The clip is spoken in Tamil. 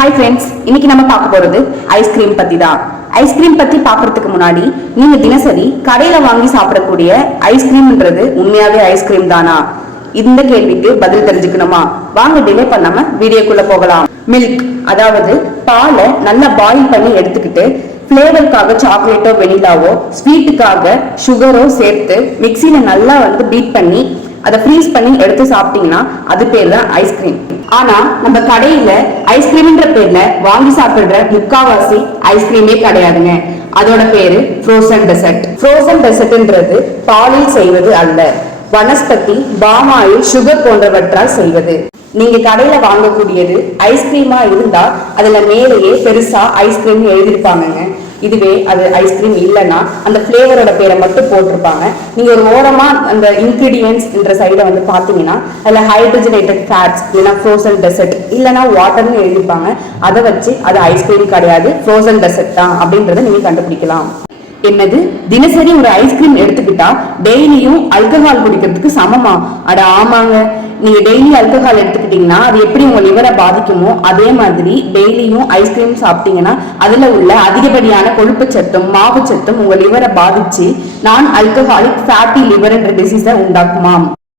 ஹாய் ஃப்ரெண்ட்ஸ், இன்னைக்கு நம்ம பார்க்க போறது ஐஸ்கிரீம் பத்தி தான். ஐஸ்கிரீம் பத்தி பார்க்கறதுக்கு முன்னாடி நீங்க தினசரி கடையில வாங்கி சாப்பிடக்கூடிய ஐஸ்கிரீம்ன்றது உண்மையாவே ஐஸ்கிரீம் தானா? இந்த கேள்விக்கு பதில் தெரிஞ்சுக்கணுமா? வாங்க டிலே பண்ணாம வீடியோக்குள்ள போகலாம். மில்க், அதாவது பாலை நல்லா பாயில் பண்ணி எடுத்துக்கிட்டு ஃபிளேவருக்காக சாக்லேட்டோ வெனிலாவோ ஸ்வீட்டுக்காக சுகரோ சேர்த்து மிக்சியில நல்லா பீட் பண்ணி அதை ஃப்ரீஸ் பண்ணி எடுத்து சாப்பிட்டீங்கன்னா அது பேர் தான் ஐஸ்கிரீம். ஆனா நம்ம கடையில ஐஸ்கிரீம்ன்ற பேர்ல வாங்கி சாப்பிடுற முக்காவாசி ஐஸ்கிரீமே கிடையாதுங்க. அதோட பேரு ஃப்ரோசன் டெசர்ட். ஃப்ரோசன் டெசர்ட்ன்றது பாலில் செய்வது அல்ல, வனஸ்பதி, பாம் ஆயில், சுகர் போன்றவற்றால் செய்வது. நீங்க கடையில வாங்கக்கூடியது ஐஸ்கிரீமா இருந்தா அதுல மேலேயே பெருசா ஐஸ்கிரீம் எழுதிருப்பாங்க. இதுவே அது ஐஸ்கிரீம் இல்லைன்னா அந்த பிளேவரோட பேரை மட்டும் போட்டிருப்பாங்க. நீங்க ஒரு ஓரமா அந்த இன்கிரீடியன்ஸ் என்ற சைட பாத்தீங்கன்னா அதுல ஹைட்ரஜனேட்டட் ஃபேட்ஸ் இல்லைன்னா ஃப்ரோசன் டெசர்ட் இல்லைன்னா வாட்டர்னு எழுதிருப்பாங்க. அதை வச்சு அது ஐஸ்கிரீம் கிடையாது, ஃப்ரோசன் டெசர்ட் தான் அப்படின்றத நீங்க கண்டுபிடிக்கலாம். என்னது, தினசரி ஒரு ஐஸ்கிரீம் எடுத்துக்கிட்டா டெய்லியும் ஆல்கஹால் குடிக்கிறதுக்கு சமமா? அட ஆமாங்க. நீங்க டெய்லி ஆல்கஹால் எடுத்துக்கிட்டீங்கன்னா அது எப்படி உங்க லிவரை பாதிக்குமோ அதே மாதிரி டெய்லியும் ஐஸ்கிரீம் சாப்பிட்டீங்கன்னா அதுல உள்ள அதிகப்படியான கொழுப்பு சத்தும் மாவு சத்தும் உங்க லிவரை பாதிச்சு நான் ஆல்கஹாலிக் ஃபேட்டி லிவர் என்ற டிசீஸை உண்டாக்குமாம்.